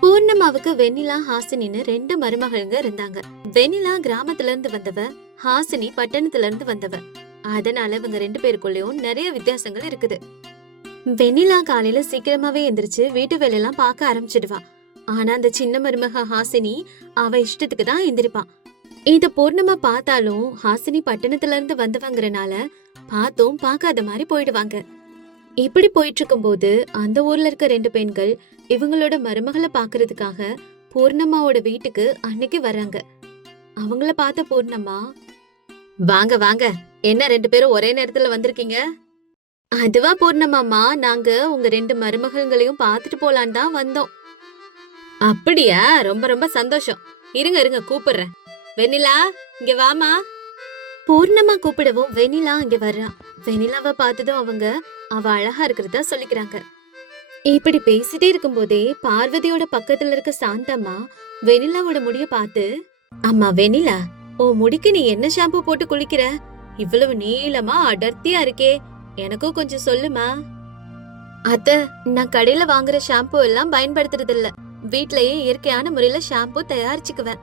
பூர்ணமாவுக்கு வெண்ணிலா ஹாசினின்னு ரெண்டு மருமகள்ங்க இருந்தாங்க. வெண்ணிலா கிராமத்துல இருந்து வந்தவ ஹாசினி பட்டணத்துல இருந்து வந்தவ. அதனால இவங்க ரெண்டு பேருக்குள்ளயும் நிறைய வித்தியாசங்கள் இருக்குது. வெண்ணிலா காலையில சீக்கிரமாவே எந்திரிச்சு வீட்டு வேலையெல்லாம் பார்க்க ஆரம்பிச்சிடுவா. ஆனா அந்த சின்ன மருமக ஹாசினி அவ இஷ்டத்துக்கு தான் எந்திரிப்பா. இத பூர்ணமா பார்த்தாலும் ஹாசினி பட்டணத்துல இருந்து வந்தவங்கறனால பார்த்தும் பார்க்காத மாதிரி போயிடுவாங்க. இப்படி போயிட்டு இருக்கும்போது அந்த ஊர்ல இருக்க ரெண்டு பெண்கள் இவங்களோட மருமகளை பாக்குறதுக்காக பூர்ணம்மாவோட வீட்டுக்கு அன்னைக்கு வராங்க அவங்கள பார்த்த பூர்ணம்மா வாங்க வாங்க. என்ன ரெண்டு பேரும் ஒரே நேரத்துல வந்திருக்கீங்க? அதுவா பூர்ணமாமா நாங்க உங்க ரெண்டு மருமகள்களையும் பார்த்துட்டு போலான் தான் வந்தோம். அப்படியா? ரொம்ப ரொம்ப சந்தோஷம். இருங்க இருங்க கூப்பிடுறேன். வெண்ணிலா இங்க வாமா பூர்ணமா கூப்பிடவும் வெனிலா இங்க வர்றா. வெனிலாவை பார்த்ததும் அவங்க அவ அழகா இருக்கிறதா சொல்லிக்கிறாங்க. இப்படி பேசிட்டே இருக்கும்போதே பார்வதியோட பக்கத்துல இருக்க சாந்தம்மா வெனிலாவோட முடிய பார்த்து அம்மா வெனிலா உன் முடிக்கு நீ என்ன ஷாம்பு போட்டு குளிக்கிற? இவ்வளவு நீளமா அடர்த்தியா இருக்கே. எனக்கும் கொஞ்சம் சொல்லுமா? அத்த நான் கடையில வாங்குற ஷாம்பு எல்லாம் பயன்படுத்துறது இல்ல வீட்லயே இயற்கையான முறையில ஷாம்பு தயாரிச்சுக்குவேன்.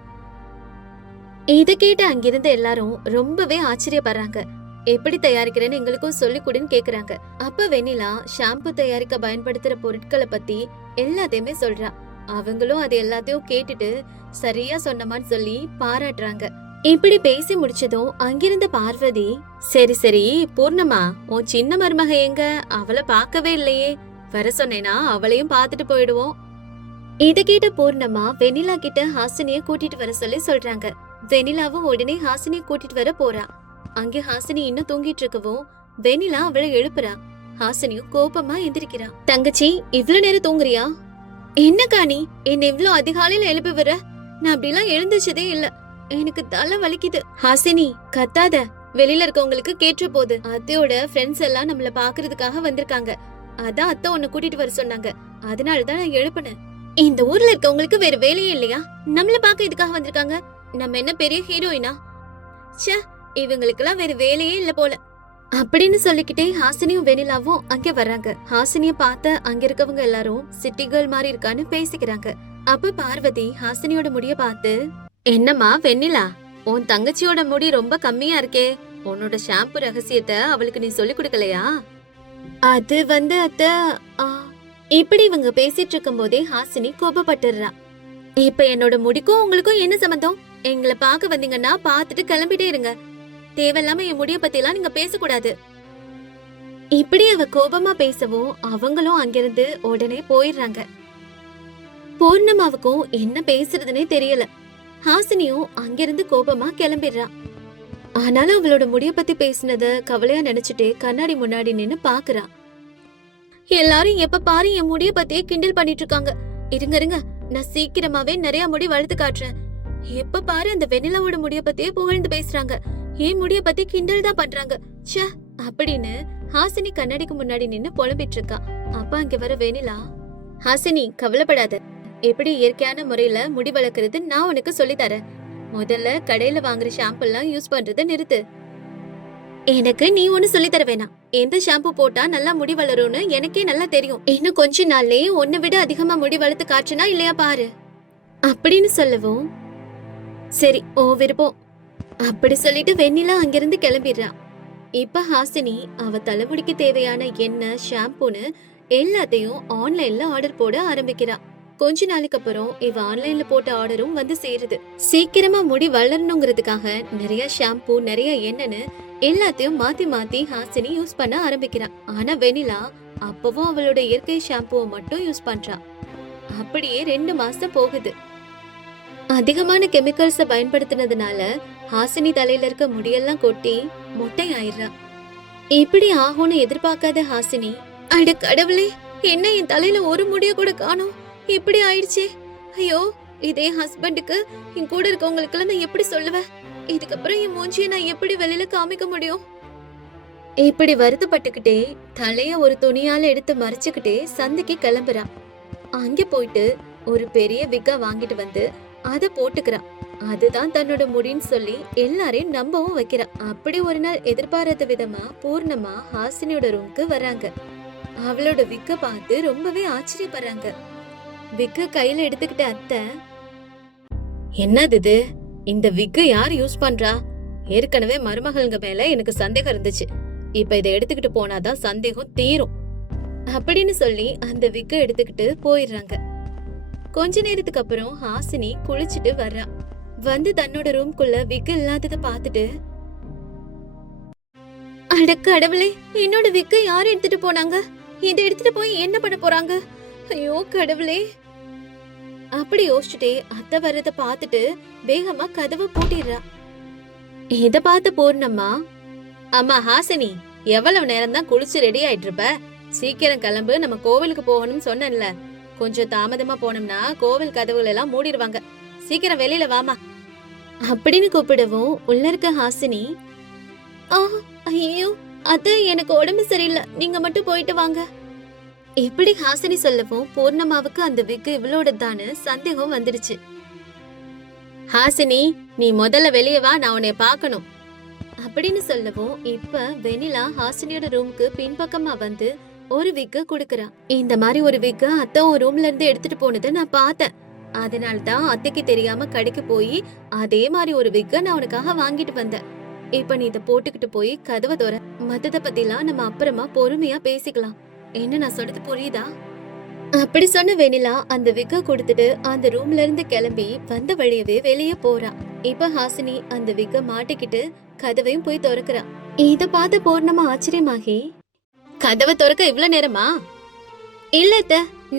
இத கேட்டு அங்கிருந்த எல்லாரும் ரொம்பவே ஆச்சரியப்படுறாங்க. எப்படி தயாரிக்கிறேன்னு எங்களுக்கும் சொல்லி கொடுன்னு கேக்குறாங்க. அப்ப வெண்ணிலா ஷாம்பு தயாரிக்க பயன்படுத்துற பொருட்களை பத்தி எல்லாத்தையுமே சொல்றா. அவங்களும் அது எல்லாத்தையும் கேட்டுட்டு சரியா சொன்னமான்னு சொல்லி பாராட்டுறாங்க. இப்படி பேசி முடிச்சதும் அங்கிருந்த பார்வதி சரி சரி பூர்ணமா உன் சின்ன மருமக எங்க? அவளை பார்க்கவே இல்லையே. வர சொன்னேனா அவளையும் பார்த்துட்டு போயிடுவோம். இத கேட்ட பூர்ணமா வெண்ணிலா கிட்ட ஹாசினிய கூட்டிட்டு வர சொல்லி சொல்றாங்க. வெனிலாவும் உடனே ஹாசினிய கூட்டிட்டு வர போறா. அங்கே ஹாசினி இன்னும் தூங்கிட்டு இருக்கவும் வெண்ணிலா அவளை எழுப்புறா. ஹாசினியும் கோபமா எந்திரிக்கிறா. தங்கச்சி இவ்ளோ நேரம் தூங்குறியா? என்ன காணி என்ன இவ்ளோ அதிகாலையில எழுப்பி வர நான் அப்படிலாம் எழுந்துச்சதே இல்ல. எனக்கு தலை வலிக்குது. ஹாசினி கத்தாத. வெளியில இருக்கவங்களுக்கு கேட்டு போகுது அத்தையோட ஃப்ரெண்ட்ஸ் எல்லாம் நம்மள பாக்குறதுக்காக வந்திருக்காங்க. அதான் அத்தை உன்னை கூட்டிட்டு வர சொன்னாங்க. அதனாலதான் நான் எழுப்புனேன். இந்த ஊர்ல இருக்கவங்களுக்கு வேற வேலையே இல்லையா? நம்மள பாக்க இதுக்காக வந்திருக்காங்க. நம்ம என்ன பெரிய ஹீரோயினா ச்சே இவங்களுக்கெல்லாம் வேற வேலையே இல்ல போல. அப்படின்னு சொல்லிக்கிட்டே ஹாசினியும் வெனிலாவும் அங்க வர்றாங்க. ஹாசினிய பார்த்த அங்க இருக்கவங்க எல்லாரும் சிட்டி கேர்ள் மாதிரி இருக்கான்னு பேசிக்கிறாங்க. அப்ப பார்வதி ஹாசினியோட முடிய பார்த்து என்னம்மா வெண்ணிலா உன் தங்கச்சியோட முடி ரொம்ப கம்மியா இருக்கே. உன்னோட ஷாம்பு ரகசியத்தை அவளுக்கு நீ சொல்லி கொடுக்கலையா? அது வந்து அத்த ஆ, இப்படி இவங்க பேசிட்டு இருக்கும் போதே ஹாசினி கோபப்பட்டுறா. இப்ப என்னோட முடிக்கும் உங்களுக்கும் என்ன சம்பந்தம்? எங்களை பார்க்க வந்தீங்கன்னா பார்த்துட்டு கிளம்பிட்டே இருங்க. தேவையில்லாம என் முடிய பத்தி எல்லாம் நீங்க பேசக்கூடாது. இப்படி அவ கோபமா பேசவும் அவங்களும் அங்கிருந்து உடனே போயிடுறாங்க. பூர்ணமாவுக்கும் என்ன பேசுறதுனே தெரியல. ஹாசினியும் அங்கிருந்து கோபமா கிளம்பிடுறா. ஆனாலும் அவளோட முடிய பத்தி பேசினத கவலையா நினைச்சிட்டு கண்ணாடி முன்னாடி நின்னு பாக்குறா. எல்லாரும் எப்ப பாரு என் முடிய பத்தியே கிண்டல் பண்ணிட்டு இருக்காங்க இருங்க இருங்க நான் சீக்கிரமாவே நிறைய முடி வளர்த்து காட்டுறேன். எப்ப பாரு அந்த வெண்ணிலாவோட முடிய பத்தியே புகழ்ந்து பேசுறாங்க. என் முடிய பத்தி கிண்டல் தான் பண்றாங்க. ச்சே அப்படின்னு ஹாசினி கண்ணாடிக்கு முன்னாடி நின்னு புலம்பிட்டு இருக்கா அப்பா அங்க வர வேணிலா? ஹாசினி கவலைப்படாத. எப்படி இயற்கையான முறையில முடி வளர்க்கறது நான் உனக்கு சொல்லி தரேன். முதல்ல கடையில வாங்குற ஷாம்பு எல்லாம் யூஸ் பண்றத நிறுத்து. எனக்கு நீ ஒண்ணு சொல்லி தர வேணாம். எந்த ஷாம்பு போட்டா நல்லா முடி வளரும்னு எனக்கே நல்லா தெரியும். இன்னும் கொஞ்ச நாள்லயே உன்னை விட அதிகமா முடி வளர்த்து காட்டுனா இல்லையா பாரு. அப்படின்னு சொல்லவும். சரி ஓ விருப்பம். அப்படி சொல்லிட்டு வெண்ணிலா அங்கிருந்து கிளம்பிடுறா இப்ப ஹாசினி அவ தலைமுடிக்கு தேவையான எண்ணெய் ஷாம்புன்னு எல்லாத்தையும் ஆன்லைன்ல ஆர்டர் போட ஆரம்பிக்கிறான் கொஞ்ச நாளுக்கு அப்புறம் இவ ஆன்லைன்ல போட்ட ஆர்டரும் வந்து சேருது. சீக்கிரமா முடி வளரணுங்கிறதுக்காக நிறைய ஷாம்பு நிறைய எண்ணெய்னு எல்லாத்தையும் மாத்தி மாத்தி ஹாசினி யூஸ் பண்ண ஆரம்பிக்கிறான் ஆனா வெனிலா அப்பவும் அவளோட இயற்கை ஷாம்புவை மட்டும் யூஸ் பண்றான் அப்படியே ரெண்டு மாசம் போகுது. அதிகமான கெமிக்கல்ஸை பயன்படுத்தினதுனால ஹாசினி தலையில இருக்க முடியெல்லாம் கொட்டி மொட்டை ஆயிடுறா இப்படி ஆகும்னு எதிர்பார்க்காத ஹாசினி அட கடவுளே என்ன என் தலையில ஒரு முடிய கூட காணோம்? இப்படி ஆயிடுச்சே. ஐயோ இதே ஹஸ்பண்டுக்கு என் கூட இருக்கவங்களுக்குலாம் நான் எப்படி சொல்லுவேன்? இதுக்கப்புறம் என் மூஞ்சியை நான் எப்படி வெளியில காமிக்க முடியும்? இப்படி வருத்தப்பட்டுக்கிட்டே தலைய ஒரு துணியால எடுத்து மறைச்சுக்கிட்டே சந்தைக்கு கிளம்புறான் அங்க போயிட்டு ஒரு பெரிய விக்கா வாங்கிட்டு வந்து அதை போட்டுக்கிறான் அதுதான் தன்னோட முடின்னு சொல்லி எல்லாரையும் நம்பவும் வைக்கிறா. அப்படி ஒரு நாள் எதிர்பாராத விதமா பூர்ணமா ஹாசினியோட ரூம்க்கு வராங்க அவளோட விக்க பார்த்து ரொம்பவே ஆச்சரியப்படுறாங்க. விக்க கையில எடுத்துக்கிட்ட அத்தை என்னது இது? இந்த விக்க யார் யூஸ் பண்றா? ஏற்கனவே மருமகள்ங்க மேல எனக்கு சந்தேகம் இருந்துச்சு. இப்ப இதை எடுத்துக்கிட்டு போனாதான் சந்தேகம் தீரும். அப்படின்னு சொல்லி அந்த விக்க எடுத்துக்கிட்டு போயிடுறாங்க. கொஞ்ச நேரத்துக்கு அப்புறம் ஹாசினி குளிச்சுட்டு வர்றா. வந்து தன்னோட ரூம்குள்ள விக்கு இல்லாதத பார்த்துட்டு அட கடவுளே என்னோட விக்க யார் எடுத்துட்டு போனாங்க? இதை எடுத்துட்டு போய் என்ன பண்ண போறாங்க? ஐயோ கடவுளே. அப்படி யோசிச்சுட்டே அத்தை வர்றத பார்த்துட்டு வேகமா கதவை பூட்டிடுறா. இத பார்த்து பூர்ணம்மா அம்மா ஹாசினி எவ்வளவு நேரம் தான் குளிச்சு ரெடி ஆயிட்டு இருப்ப சீக்கிரம் கிளம்பு நம்ம கோவிலுக்கு போகணும்னு சொன்னேன்ல. கொஞ்சம் தாமதமா போனோம்னா கோவில் கதவுகள் எல்லாம் மூடிடுவாங்க. சீக்கிரம் வெளியில வாமா அப்படின்னு கூப்பிடவும் உள்ள இருக்க ஹாசினி ஆ ஐயோ அது எனக்கு உடம்பு சரியில்லை. நீங்க மட்டும் போயிட்டு வாங்க. இப்படி ஹாசினி சொல்லவும் பூர்ணமாவுக்கு அந்த விக்கு இவளோடதான்னு சந்தேகம் வந்துடுச்சு. ஹாசினி நீ முதல்ல வெளியே வா நான் உன்னை பார்க்கணும். அப்படின்னு சொல்லவும் இப்ப வெனிலா ஹாசினியோட ரூமுக்கு பின்பக்கமா வந்து ஒரு விக்கு குடுக்கறா. இந்த மாதிரி ஒரு விக்கு அத்தை உன் ரூம்ல இருந்து எடுத்துட்டு போனதை நான் பார்த்தேன். அதனால தான் அத்தைக்கு தெரியாம கடைக்கு போய் அதே மாதிரி ஒரு விக்க நான் உனக்காக வாங்கிட்டு வந்தேன் இப்ப நீ இத போட்டுக்கிட்டு போய் கதவை தோற. மத்தத பத்திலாம் நம்ம அப்புறமா பொறுமையா பேசிக்கலாம். என்ன நான் சொல்றது புரியுதா? அப்படி சொன்ன வெனிலா அந்த விக்க கொடுத்துட்டு அந்த ரூம்ல இருந்து கிளம்பி வந்த வழியவே வெளியே போறா. இப்ப ஹாசினி அந்த விக்க மாட்டிக்கிட்டு கதவையும் போய் திறக்கிறா. இத பார்த்து பூர்ணமா ஆச்சரியமாகி கதவை திறக்க இவ்வளவு நேரமா? இல்ல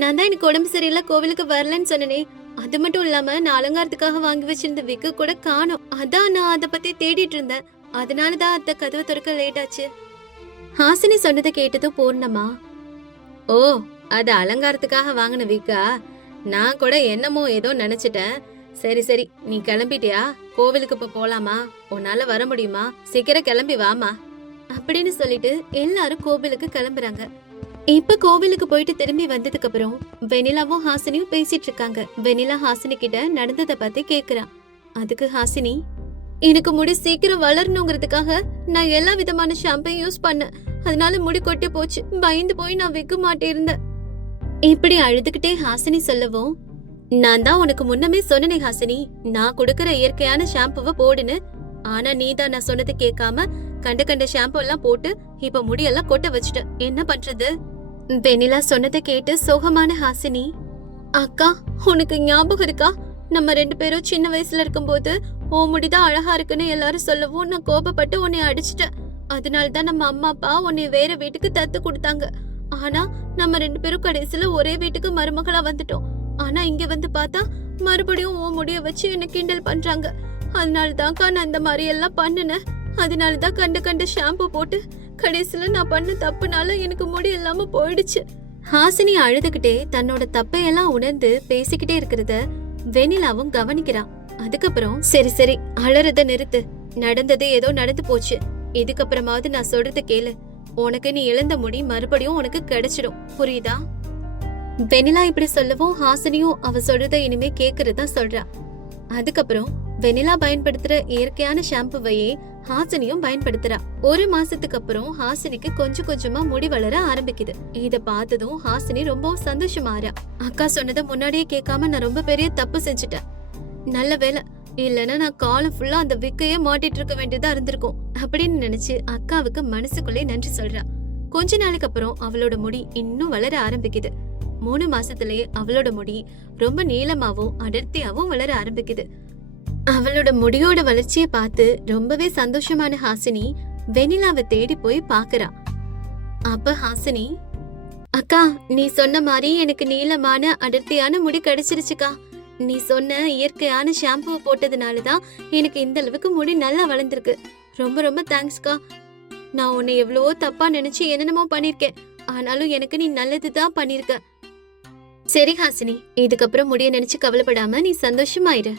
நான் தான் எனக்கு உடம்பு சரியில்லை கோவிலுக்கு வரலன்னு சொன்னனே. அது மட்டும் இல்லாம நான் அலங்காரத்துக்காக வாங்கி வச்சிருந்த விக்கு கூட காணோம். அதான் நான் அதை பத்தி தேடிட்டு இருந்தேன். அதனால தான் அத்த கதவை திறக்க லேட் ஆச்சு. ஹாசினி சொன்னதை கேட்டதும் பூர்ணமா ஓ அது அலங்காரத்துக்காக வாங்கின விக்கா நான் கூட என்னமோ ஏதோ நினைச்சிட்டேன். சரி சரி நீ கிளம்பிட்டியா? கோவிலுக்கு இப்ப போலாமா? உன்னால வர முடியுமா? சீக்கிரம் கிளம்பி வாமா. அப்படின்னு சொல்லிட்டு எல்லாரும் கோவிலுக்கு கிளம்புறாங்க. இப்ப கோவிலுக்கு போயிட்டு திரும்பி வந்ததுக்கு அப்புறம் வெனிலாவும் ஹாசினியும் பேசிட்டு இருக்காங்க. வெனிலா ஹாசினி கிட்ட நடந்தத பத்தி கேக்குறா. அதுக்கு ஹாசினி எனக்கு முடி சீக்கிரம் வளரணுங்கிறதுக்காக நான் எல்லா விதமான ஷாம்பையும் யூஸ் பண்ணேன். அதனால முடி கொட்டி போச்சு. பயந்து போய் நான் வைக்க மாட்டேன் இப்படி அழுதுகிட்டே ஹாசினி சொல்லவும் நான் தான் உனக்கு முன்னமே சொன்னனே ஹாசினி. நான் கொடுக்கற இயற்கையான ஷாம்புவை போடுன்னு. ஆனா நீ தான் நான் சொன்னதை கேட்காம கண்ட கண்ட ஷாம்பு எல்லாம் போட்டு இப்ப முடியெல்லாம் கொட்ட வச்சுட்ட என்ன பண்றது? வெனிலா சொன்னதை கேட்டு சோகமான ஹாசினி அக்கா உனக்கு ஞாபகம் இருக்கா? நம்ம ரெண்டு பேரும் சின்ன வயசுல இருக்கும்போது ஓ முடிதான் அழகா இருக்குன்னு எல்லாரும் சொல்லவும் நான் கோபப்பட்டு உன்னை அடிச்சிட்டேன். அதனால தான் நம்ம அம்மா அப்பா உன்னை வேற வீட்டுக்கு தத்து கொடுத்தாங்க. ஆனா நம்ம ரெண்டு பேரும் கடைசியில ஒரே வீட்டுக்கு மருமகளா வந்துட்டோம். ஆனா இங்க வந்து பார்த்தா மறுபடியும் ஓ முடிய வச்சு என்ன கிண்டல் பண்றாங்க. அதனால தான்க்கா நான் இந்த மாதிரி எல்லாம் பண்ணுனேன். அதனால தான் கண்டு கண்டு ஷாம்பு போட்டு கடைசியில நான் பண்ண தப்புனால எனக்கு முடி இல்லாம போயிடுச்சு. ஹாசினி அழுதுகிட்டே தன்னோட தப்பையெல்லாம் உணர்ந்து பேசிக்கிட்டே இருக்கிறத வெனிலாவும் கவனிக்கிறான் அதுக்கப்புறம் சரி சரி அழறத நிறுத்து. நடந்தது ஏதோ நடந்து போச்சு. இதுக்கப்புறமாவது நான் சொல்றது கேளு. உனக்கு நீ இழந்த முடி மறுபடியும் உனக்கு கிடைச்சிடும். புரியுதா? வெனிலா இப்படி சொல்லவும் ஹாசினியும் அவ சொல்றத இனிமே கேக்குறதா சொல்றா. அதுக்கப்புறம் வெனிலா பயன்படுத்துற இயற்கையான ஷாம்புவையே ஹாசினியும் பயன்படுத்துறா. ஒரு மாசத்துக்கு அப்புறம் ஹாசினிக்கு கொஞ்சம் கொஞ்சமா முடி வளர ஆரம்பிக்குது. இத பார்த்ததும் ஹாசினி ரொம்பவும் சந்தோஷமாறா அக்கா சொன்னதை முன்னாடியே கேட்காம நான் ரொம்ப பெரிய தப்பு செஞ்சுட்டேன். நல்ல வேலை இல்லைன்னா நான் காலம் ஃபுல்லா அந்த விக்கையே மாட்டிட்டு இருக்க வேண்டியதா இருந்திருக்கும். அப்படின்னு நினைச்சு அக்காவுக்கு மனசுக்குள்ளே நன்றி சொல்றா. கொஞ்ச நாளுக்கு அப்புறம் அவளோட முடி இன்னும் வளர ஆரம்பிக்குது. மூணு மாசத்துலயே அவளோட முடி ரொம்ப நீளமாவும் அடர்த்தியாவும் வளர ஆரம்பிக்குது. அவளோட முடியோட வளர்ச்சியை பார்த்து ரொம்பவே சந்தோஷமான ஹாசினி வெனிலாவை தேடி போய் பாக்குறா அப்ப ஹாசினி அக்கா நீ சொன்ன மாதிரி எனக்கு நீளமான அடர்த்தியான முடி கிடைச்சிருச்சுக்கா. நீ சொன்ன இயற்கையான ஷாம்புவை போட்டதுனால தான் எனக்கு இந்த அளவுக்கு முடி நல்லா வளர்ந்துருக்கு. ரொம்ப ரொம்ப தேங்க்ஸ்க்கா. நான் உன்னை எவ்வளவோ தப்பா நினைச்சு என்னென்னமோ பண்ணிருக்கேன் ஆனாலும் எனக்கு நீ நல்லது தான் பண்ணிருக்க சரி ஹாசினி இதுக்கப்புறம் முடிய நினைச்சு கவலைப்படாம நீ சந்தோஷமாயிரு.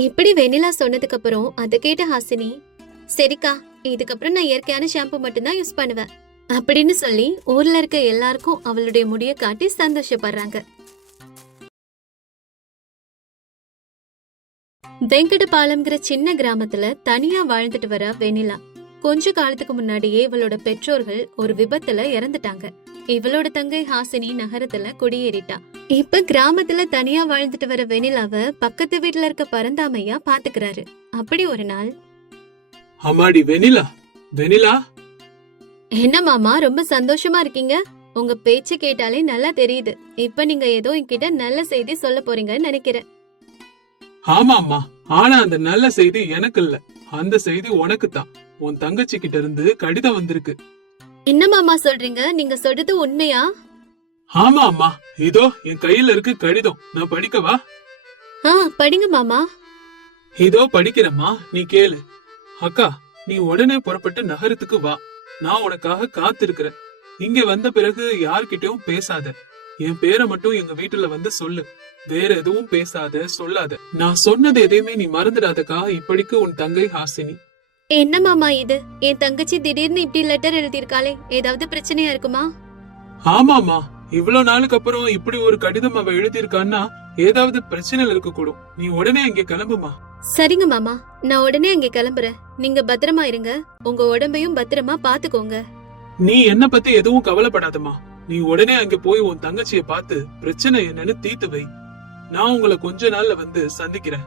இப்படி வெனிலா சொன்னதுக்கு அப்புறம் அதை கேட்ட ஹாசினி சரிக்கா இதுக்கப்புறம் நான் இயற்கையான ஷாம்பு மட்டும்தான் யூஸ் பண்ணுவேன். அப்படின்னு சொல்லி ஊர்ல இருக்க எல்லாருக்கும் அவளுடைய முடிய காட்டி சந்தோஷப்படுறாங்க. வெங்கடபாலம்ங்கிற சின்ன கிராமத்துல தனியா வாழ்ந்துட்டு வர வெனிலா கொஞ்ச காலத்துக்கு முன்னாடியே இவளோட பெற்றோர்கள் ஒரு விபத்துல இறந்துட்டாங்க. இவளோட தங்கை ஹாசினி நகரத்துல குடியேறிட்டா. இப்ப கிராமத்துல தனியா வாழ்ந்துட்டு வர வெனிலாவ பக்கத்து வீட்ல இருக்க பரந்தாமையா பாத்துக்கிறாரு. அப்படி ஒரு நாள். அம்மாடி வெனிலா வெனிலா? என்ன மாமா ரொம்ப சந்தோஷமா இருக்கீங்க? உங்க பேச்சு கேட்டாலே நல்லா தெரியுது. இப்ப நீங்க ஏதோ என்கிட்ட நல்ல செய்தி சொல்ல போறீங்கன்னு நினைக்கிறேன். ஆமா அம்மா ஆனா அந்த நல்ல செய்தி எனக்கு இல்ல. அந்த செய்தி உனக்கு தான் உன் தங்கச்சி கிட்ட இருந்து கடிதம் வந்திருக்கு. என்ன மாமா சொல்றீங்க? நீங்க சொல்றது உண்மையா? ஆமா அம்மா. இதோ என் கையில இருக்கு கடிதம். நான் படிக்கவா ஆ படிங்க மாமா. இதோ படிக்கிறேம்மா நீ கேளு. அக்கா நீ உடனே புறப்பட்டு நகரத்துக்கு வா. நான் உனக்காக காத்திருக்கிறேன். இங்க வந்த பிறகு யார்கிட்டயும் பேசாத. என் பேரை மட்டும் எங்க வீட்டுல வந்து சொல்லு. வேற எதுவும் பேசாத சொல்லாத. நான் சொன்னது எதையுமே நீ மறந்துடாதக்கா. இப்படிக்கு உன் தங்கை ஹாசினி. என்ன மாமா இது? என் தங்கச்சி திடீர்னு இப்படி லெட்டர் எழுதியிருக்காளே ஏதாவது பிரச்சனையா இருக்குமா? ஆமாமா இவ்வளவு நாளுக்கு அப்புறம் இப்படி ஒரு கடிதம் அவ எழுதியிருக்கான்னா ஏதாவது பிரச்சனை இருக்க கூடும் நீ உடனே இங்க கிளம்புமா. சரிங்க மாமா. நான் உடனே அங்க கிளம்புறேன். நீங்க பத்திரமா இருங்க. உங்க உடம்பையும் பத்திரமா பாத்துக்கோங்க. நீ என்ன பத்தி எதுவும் கவலைப்படாதம்மா. நீ உடனே அங்க போய் உன் தங்கச்சிய பார்த்து பிரச்சனை என்னன்னு தீர்த்து வை. நான் உங்களை கொஞ்ச நாள்ல வந்து சந்திக்கிறேன்.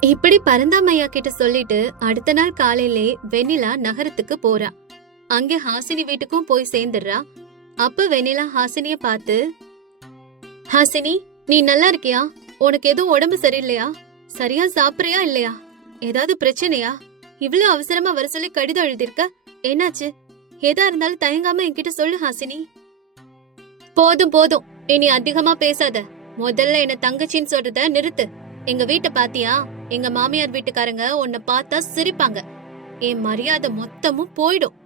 இப்படி பரந்தாமையா கிட்ட சொல்லிட்டு அடுத்த நாள் காலையிலே வெண்ணிலா நகரத்துக்கு போறா. அங்கே ஹாசினி வீட்டுக்கும் போய் சேர்ந்துடுறா. அப்ப வெண்ணிலா ஹாசினிய பார்த்து ஹாசினி நீ நல்லா இருக்கியா? உனக்கு எதுவும் உடம்பு சரியில்லையா? சரியா சாப்பிட்றியா இல்லையா? ஏதாவது பிரச்சனையா? இவ்வளவு அவசரமா வர சொல்லி கடிதம் எழுதிருக்க என்னாச்சு? எதா இருந்தாலும் தயங்காம என்கிட்ட சொல்லு ஹாசினி. போதும் போதும். இனி அதிகமா பேசாத. முதல்ல என்ன தங்கச்சின்னு சொல்றத நிறுத்து. எங்க வீட்டை பாத்தியா? எங்க மாமியார் வீட்டுக்காரங்க உன்னை பார்த்தா சிரிப்பாங்க. என் மரியாதை மொத்தமும் போயிடும்.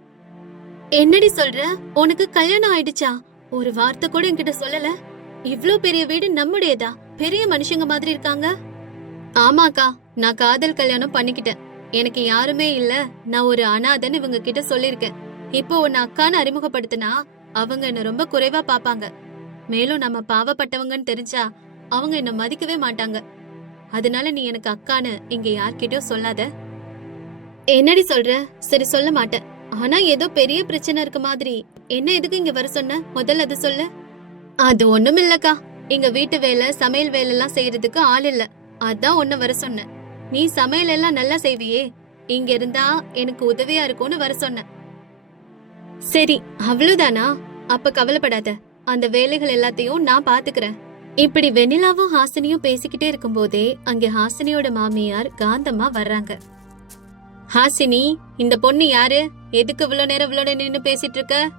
என்னடி சொல்ற? உனக்கு கல்யாணம் ஆயிடுச்சா? ஒரு வார்த்தை கூட என்கிட்ட சொல்லல. இவ்ளோ பெரிய வீடு நம்முடையதா? பெரிய மனுஷங்க மாதிரி இருக்காங்க. ஆமாக்கா நான் காதல் கல்யாணம் பண்ணிக்கிட்டேன். எனக்கு யாருமே இல்ல. நான் ஒரு அனாதன் இவங்க கிட்ட சொல்லிருக்கேன் இப்போ உன்னை அக்கான்னு அறிமுகப்படுத்தினா அவங்க என்ன ரொம்ப குறைவா பாப்பாங்க மேலும் நம்ம பாவப்பட்டவங்கன்னு தெரிஞ்சா அவங்க என்ன மதிக்கவே மாட்டாங்க. அதனால நீ எனக்கு அக்கான்னு இங்க யார்கிட்டயும் சொல்லாத. என்னடி சொல்ற? சரி சொல்ல மாட்டேன். ஆனா ஏதோ பெரிய பிரச்சனை இருக்க மாதிரி. என்ன எதுக்கு இங்க வர சொன்ன? முதல்ல அது சொல்லு. அது ஒண்ணும் இல்லக்கா. எங்க வீட்டு வேலை சமையல் வேலை எல்லாம் செய்யறதுக்கு ஆள் இல்ல. அதான் ஒன்னு வர சொன்னேன் நீ சமையல் எல்லாம் நல்லா செய்வியே. இங்க இருந்தா எனக்கு உதவியா இருக்கும்னு வர சொன்னேன் சரி அவ்வளவுதானா? அப்ப கவலைப்படாத. அந்த வேலைகள் எல்லாத்தையும் நான் பாத்துக்கிறேன். இப்படி வெண்ணிலாவும் ஹாசினியும் பேசிக்கிட்டே இருக்கும்போதே அங்க ஹாசினியோட மாமியார் காந்தம்மா வர்றாங்க. ஹாசினி இந்த பொண்ணு யாரு? எதுக்கு இவ்வளவு நேரம் இவ்வளவு நின்னு பேசிட்டு இருக்க?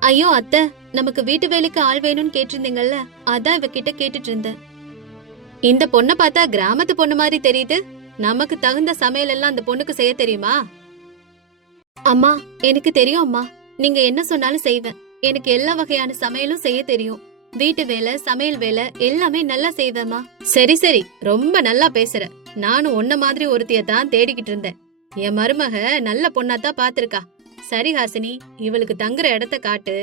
ஐயோ அத்தை நமக்கு வீட்டு வேலைக்கு ஆள் வேணும்னு கேட்டிருந்தீங்கல்ல அதான் இவகிட்ட கேட்டுட்டு இருந்தேன். இந்த பொண்ணை பார்த்தா கிராமத்து பொண்ணு மாதிரி தெரியுது. நமக்கு தகுந்த சமையல் எல்லாம் அந்த பொண்ணுக்கு செய்ய தெரியுமா? அம்மா எனக்கு தெரியும் அம்மா. நீங்க என்ன சொன்னாலும் செய்வேன். எனக்கு எல்லா வகையான சமையலும் செய்ய தெரியும். வீட்டு வேலை சமையல் வேலை எல்லாமே நல்லா செய்வேமா சரி சரி ரொம்ப நல்லா பேசுற. நானும் உன்ன மாதிரி ஒருத்திய தான் தேடிக்கிட்டு இருந்தேன். என் மருமக நல்ல பொண்ணா தான் பாத்திருக்கா சரி ஹாசினி இவளுக்கு தங்குற இடத்த காட்டு.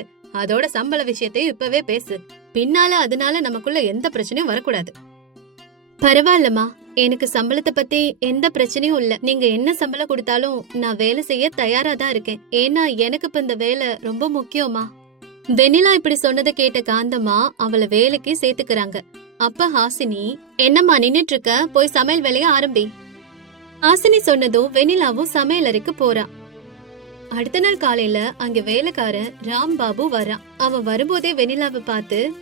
அதோட சம்பள விஷயத்தையும் இப்பவே பேசு. பின்னால அதனால நமக்குள்ள எந்த பிரச்சனையும் வரக்கூடாது. பரவாயில்லம்மா. எனக்கு சம்பளத்தை பத்தி எந்த பிரச்சனையும் இல்ல. நீங்க என்ன சம்பளம் கொடுத்தாலும் நான் வேலை செய்ய தயாரா தான் இருக்கேன். ஏன்னா எனக்கு இப்ப இந்த வேலை ரொம்ப முக்கியமா வெண்ணிலா இப்படி சொன்னதை கேட்ட காந்தம்மா அவளை வேலைக்கு சேர்த்துக்கிறாங்க. அப்ப ஹாசினி என்னம்மா நின்னுட்டு இருக்க போய் சமையல் வேலைய ஆரம்பி. ஹாசினி சொன்னதும் வெண்ணிலாவும் சமையல் அறைக்கு போறா. அடுத்த நாள் காலையில அங்க வேலைக்காரன் ராம்பாபு வரான் அவன் வரும்போதே வெண்ணிலாவை பார்த்து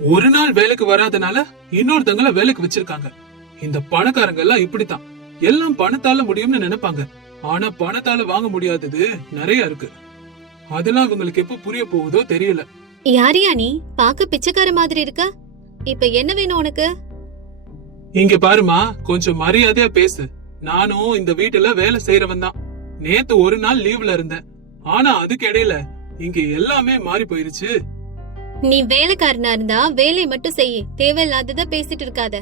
ஒரு நாள் வேலைக்கு வராதனால இன்னொருத்தங்கள வேலைக்கு வச்சிருக்காங்க. இந்த பணக்காரங்க எல்லாம் இப்படித்தான். எல்லாம் பணத்தால முடியும்னு நினைப்பாங்க. ஆனா பணத்தால வாங்க முடியாதது நிறைய இருக்கு. அதெல்லாம் இவங்களுக்கு எப்ப புரிய போகுதோ தெரியல. யாரியா நீ? பாக்க பிச்சைக்கார மாதிரி இருக்க? இப்ப என்ன வேணும் உனக்கு? இங்க பாருமா கொஞ்சம் மரியாதையா பேசு. நானும் இந்த வீட்டுல வேலை செய்யறவன் தான். நேத்து ஒரு நாள் லீவ்ல இருந்தேன். ஆனா அதுக்கு இடையில இங்க எல்லாமே மாறி போயிருச்சு. நீ வேலைக்காரனா இருந்தா வேலையை மட்டும் செய்ய தேவையில்லாதத பேசிட்டு இருக்காத.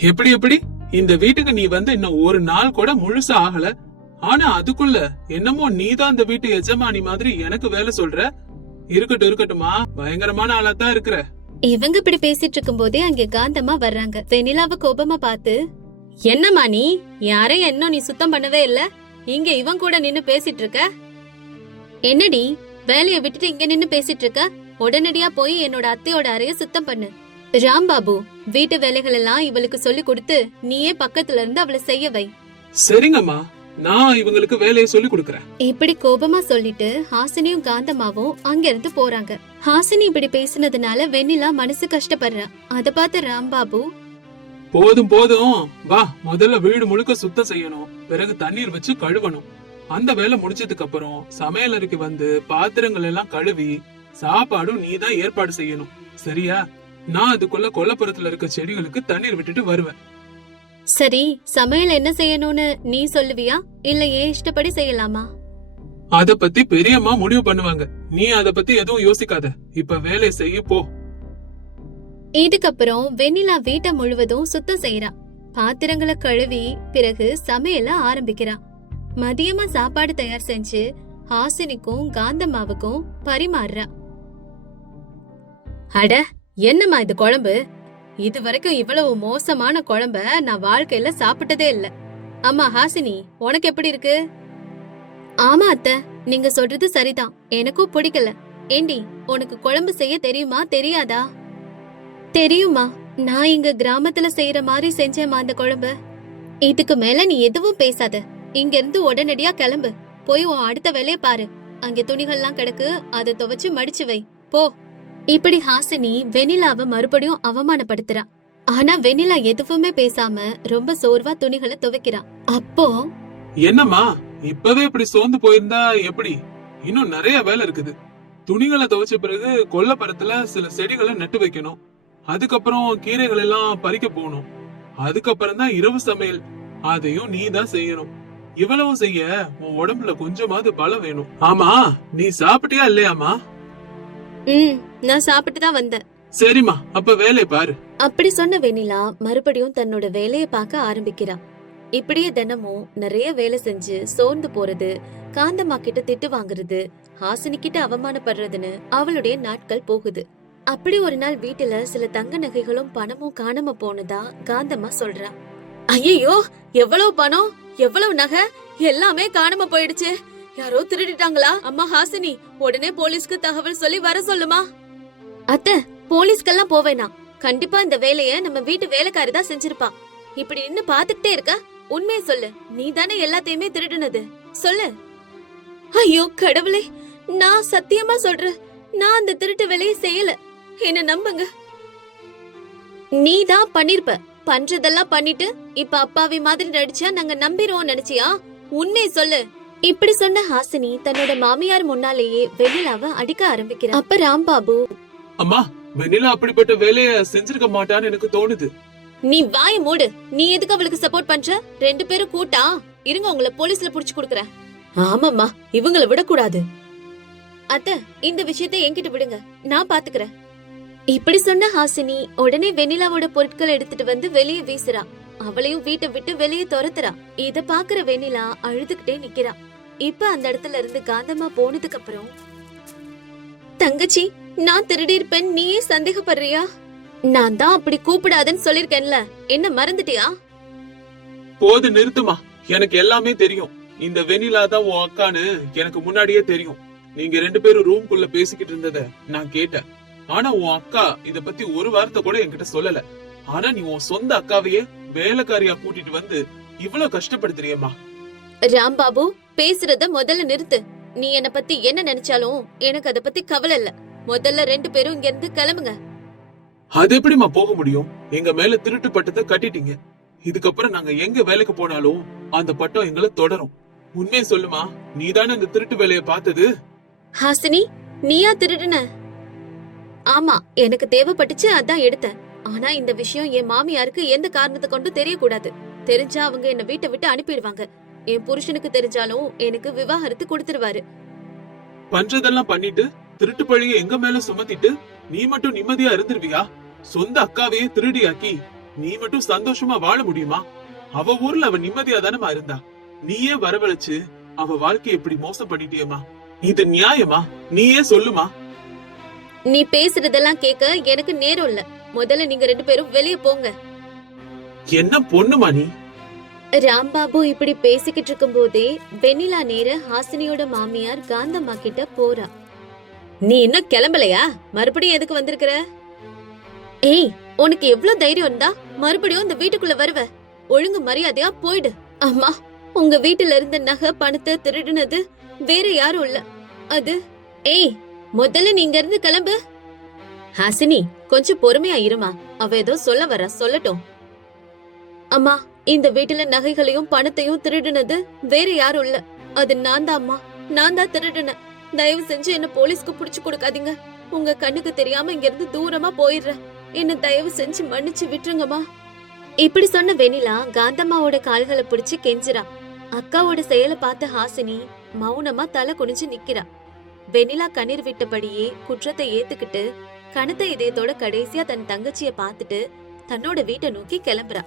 எப்படி எப்படி? இந்த வீட்டுக்கு நீ வந்து இன்னும் ஒரு நாள் கூட முழுசா ஆகல. ஆனா அதுக்குள்ள என்னமோ நீதான் இந்த வீட்டு எஜமானி மாதிரி எனக்கு வேலை சொல்ற? இருக்கட்டும் இருக்கட்டுமா பயங்கரமான ஆளா தான் இருக்கிற. இவங்க இப்படி பேசிட்டு இருக்கும் போதே அங்க காந்தம்மா வர்றாங்க. வெண்ணிலாவ கோபமா பார்த்து என்னம்மா நீ? யாரையும் இன்னும் நீ சுத்தம் பண்ணவே இல்ல. இங்க இவன் கூட நின்னு பேசிட்டு இருக்க? என்னடி? வேலைய விட்டுட்டு இங்க நின்னு பேசிட்டு இருக்க? உடனடியா போய் என்னோட அத்தையோட அறைய சுத்தம் பண்ணு. ராம்பாபு வீட்டு வேலைகள் எல்லாம் இவளுக்கு சொல்லி கொடுத்து நீயே பக்கத்துல இருந்து அவளை செய்ய வை. சரிங்கம்மா. நான் இவங்களுக்கு வேலையை சொல்லி கொடுக்கறேன். இப்படி கோபமா சொல்லிட்டு ஹாசினியும் காந்தமாவும் அங்க இருந்து போறாங்க. ஹாசினி இப்படி பேசினதுனால வெண்ணிலா மனசு கஷ்டப்படுறா. அத பார்த்த ராம்பாபு போதும் போதும். வா முதல்ல வீடு முழுக்க சுத்தம் செய்யணும். பிறகு தண்ணீர் வச்சு கழுவணும். அந்த வேலை முடிச்சதுக்கு அப்புறம் சமையலறைக்கு வந்து பாத்திரங்கள் எல்லாம் கழுவி சாப்பாடும் நீ தான் ஏற்பாடு செய்யணும். சரியா? நான் அதுக்குள்ள கொல்லப்புறத்துல இருக்க செடிகளுக்கு தண்ணீர் விட்டுட்டு வருவேன். சரி சமையல் என்ன செய்யணும்னு நீ சொல்லுவியா? இல்ல ஏன் இஷ்டப்படி செய்யலாமா? அத பத்தி பெரியம்மா முடிவு பண்ணுவாங்க. நீ அத பத்தி எதுவும் யோசிக்காத. இப்ப வேலையை செய்ய போ. இதுக்கப்புறம் வெண்ணிலா வீட்டை முழுவதும் சுத்தம் செய்யறா பாத்திரங்களை கழுவி பிறகு சமையல ஆரம்பிக்கிறா. மதியமா சாப்பாடு தயார் செஞ்சு ஹாசினிக்கும் காந்தம்மாவுக்கும் பரிமாறுறா. அட என்னம்மா இது குழம்பு? இது வரைக்கும் இவ்வளவு மோசமான குழம்ப நான் வாழ்க்கையில சாப்பிட்டதே இல்ல. அம்மா ஹாசினி உனக்கு எப்படி இருக்கு? ஆமா அத்தை நீங்க சொல்றது சரிதான். எனக்கும் பிடிக்கல. ஏண்டி உனக்கு குழம்பு செய்ய தெரியுமா? தெரியாதா? தெரியுமா. நான் இங்க கிராமத்துல செய்யற மாதிரி செஞ்சேமா அந்த குழம்பு. இதுக்கு மேல நீ எதுவும் பேசாத. இங்க இருந்து உடனடியா கிளம்பு. போய் உன் அடுத்த வேலையை பாரு. அங்க துணிகள்லாம் கிடக்கு அதை துவைச்சு மடிச்சு வை. போ. இப்படி ஹாசினி வெனிலாவை மறுபடியும் அவமானப்படுத்துறா. ஆனா வெனிலா எதுவுமே பேசாம ரொம்ப சோர்வா துணிகளை துவைக்கிறா. அப்போ என்னம்மா இப்பவே இப்படி சோர்ந்து போயிருந்தா எப்படி? இன்னும் நிறைய வேலை இருக்குது. துணிகளை துவைச்ச பிறகு கொல்லப்புறத்துல சில செடிகளை நட்டு வைக்கணும். அதுக்கப்புறம் கீரைகள் எல்லாம் பறிக்க போகணும். அதுக்கப்புறம் தான் இரவு சமையல். அதையும் நீ தான் செய்யணும். இவ்வளவும் செய்ய உன் உடம்புல கொஞ்சமாவது பலம் வேணும். ஆமா நீ சாப்பிட்டியா இல்லையாமா ம். நான் சாப்பிட்டு தான் வந்தேன். சரிம்மா அப்ப வேலையை பாரு. அப்படி சொன்ன வெண்ணிலா மறுபடியும் தன்னோட வேலைய பார்க்க ஆரம்பிக்கிறா. இப்படியே தினமும் நிறைய வேலை செஞ்சு சோர்ந்து போறது காந்தம்மா கிட்ட திட்டு வாங்குறது ஹாசினி கிட்ட அவமானப்படுறதுன்னு அவளுடைய நாட்கள் போகுது. அப்படி ஒரு நாள் வீட்டுல சில தங்க நகைகளும் பணமும் காணாம போனதா காந்தம்மா சொல்றா. ஐயோ எவ்வளவு பணம் எவ்வளவு நகை எல்லாமே காணாம போயிடுச்சு. யாரோ திருடிட்டாங்களா? அம்மா ஹாசினி உடனே போலீஸ்க்கு தகவல் சொல்லி வர சொல்லுமா? அத்தை போலீஸ்க்கெல்லாம் போவேனா கண்டிப்பா இந்த வேலைய நம்ம வீட்டு வேலைக்காரி தான் செஞ்சிருப்பா. இப்படி நின்னு பாத்துக்கிட்டே இருக்க? உண்மையை சொல்லு. நீ தானே எல்லாத்தையுமே திருடுனது. சொல்லு. ஐயோ கடவுளே. நான் சத்தியமா சொல்றேன். நான் அந்த திருட்டு வேலையை செய்யல. என்ன நம்புங்க. நீ தான் பண்ணிருப்ப. பண்றதெல்லாம் பண்ணிட்டு இப்ப அப்பாவி மாதிரி நடிச்சா நாங்க நம்பிடுவோம் நினைச்சியா? உண்மையை சொல்லு. இப்படி சொன்ன ஹாசினி தன்னோட மாமியார் முன்னாலேயே வெண்ணிலாவை அடிக்க ஆரம்பிக்கிறான் அப்ப ராம்பாபு அம்மா வெண்ணிலா அப்படிப்பட்ட வேலைய செஞ்சிருக்க மாட்டான்னு எனக்கு தோணுது. நீ வாய மூடு. நீ எதுக்கு அவளுக்கு சப்போர்ட் பண்ற? ரெண்டு பேரும் கூட்டா. இருங்க உங்களை போலீஸ்ல புடிச்சு கொடுக்கறேன். ஆமாம்மா இவங்கள விடக்கூடாது. அத்த இந்த விஷயத்தை என்கிட்ட விடுங்க. நான் பாத்துக்கறேன். இப்படி சொன்ன ஹாசினி உடனே வெண்ணிலாவோட பொருட்களை எடுத்துட்டு வந்து வெளியே வீசுறா. அவளையும் வீட்டை விட்டு வெளியே துரத்துறா. இத பாக்குற வெண்ணிலா அழுதுகிட்டே நிக்கிறா. இப்ப அந்த இடத்துல இருந்து காந்தம்மா போனதுக்கு அப்புறம் தங்கச்சி நான் திருடி இருப்பேன் நீயே சந்தேகப்படுறியா? நான் தான் அப்படி கூப்பிடாதன்னு சொல்லிருக்கேன்ல என்ன மறந்துட்டியா? போது நிறுத்துமா. எனக்கு எல்லாமே தெரியும். இந்த வெண்ணிலா தான் உன் அக்கான்னு எனக்கு முன்னாடியே தெரியும். நீங்க ரெண்டு பேரும் ரூம்குள்ள பேசிக்கிட்டு இருந்தத நான் கேட்டேன். ஆனா உன் அக்கா இத பத்தி ஒரு வார்த்தை கூட என்கிட்ட சொல்லல. ஆனா நீ உன் சொந்த அக்காவையே வேலைக்காரியா கூட்டிட்டு வந்து இவ்வளவு கஷ்டப்படுத்துறியம்மா. ராம்பாபு பேசுறத முதல்ல நிறுத்து. நீ என்ன பத்தி என்ன நினைச்சாலும் எனக்கு அத பத்தி கவலை இல்ல. முதல்ல ரெண்டு பேரும் இங்க இருந்து கிளம்புங்க. அது எப்படிம்மா போக முடியும்? எங்க மேல திருட்டு பட்டத்தை கட்டிட்டீங்க. இதுக்கப்புறம் நாங்க எங்க வேலைக்கு போனாலும் அந்த பட்டம் எங்களை தொடரும். உண்மையை சொல்லுமா நீதானே இந்த திருட்டு வேலையை பார்த்தது? ஹாசினி நீயா திருடுன? ஆமா எனக்கு தேவைப்பட்டுச்சு அதான் எடுத்தேன். ஆனா இந்த விஷயம் என் மாமியாருக்கு எந்த காரணத்தை கொண்டு தெரியக்கூடாது. தெரிஞ்சா அவங்க என்ன வீட்டை விட்டு அனுப்பிடுவாங்க. என் புருஷனுக்கு தெரிஞ்சாலும் எனக்கு விவாகரத்து கொடுத்துருவாரு. பண்றதெல்லாம் பண்ணிட்டு திருட்டு பழிய எங்க மேல சுமத்திட்டு நீ மட்டும் நிம்மதியா இருந்துருவியா? சொந்த அக்காவையே திருடியாக்கி நீ மட்டும் சந்தோஷமா வாழ முடியுமா? அவ ஊர்ல அவ நிம்மதியா தானமா இருந்தா? நீயே வரவழைச்சு அவ வாழ்க்கைய இப்படி மோசம் பண்ணிட்டியேமா இது நியாயமா? நீயே சொல்லுமா? நீ பேசுறதெல்லாம் கேட்க எனக்கு நேரம் இல்ல. முதல்ல நீங்க ரெண்டு பேரும் வெளிய போங்க. என்ன பொண்ணுமா நீ? ராம்பாபு இப்படி பேசிக்கிட்டு இருக்கும் போதே வெண்ணிலா நேர ஹாசினியோட மாமியார் காந்தம்மா கிட்ட போறா. நீ இன்னும் கிளம்பலையா? மறுபடியும் எதுக்கு வந்திருக்கிற? ஏய் உனக்கு எவ்வளவு தைரியம் இருந்தா மறுபடியும் இந்த வீட்டுக்குள்ள வருவ. ஒழுங்கு மரியாதையா போயிடு. அம்மா உங்க வீட்டுல இருந்த நகை பணத்தை திருடுனது வேற யாரும் இல்ல. அது ஏய் முதல்ல நீங்க இருந்து கிளம்பு. ஹாசினி கொஞ்சம் பொறுமையா இருமா. அவ ஏதோ சொல்ல வர சொல்லட்டும். அம்மா இந்த வீட்டுல நகைகளையும் பணத்தையும் திருடுனது வேற யாரும் இல்ல. அது நான் தான் அம்மா. நான் தான் திருடுனேன். தயவு செஞ்சு என்ன போலீஸ்க்கு புடிச்சு கொடுக்காதீங்க. உங்க கண்ணுக்கு தெரியாம இங்க இருந்து தூரமா போயிடுறேன். என்ன தயவு செஞ்சு மன்னிச்சு விட்டுருங்கம்மா. இப்படி சொன்ன வெனிலா காந்தம்மாவோட கால்களை பிடிச்சு கெஞ்சுறா. அக்காவோட செயலை பார்த்த ஹாசினி மௌனமா தலை குனிஞ்சு நிக்கிறா. வெனிலா கண்ணீர் விட்டபடியே குற்றத்தை ஏத்துக்கிட்டு கனத்த இதயத்தோட கடைசியா தன் தங்கச்சிய பார்த்துட்டு தன்னோட வீட்டை நோக்கி கிளம்புறா.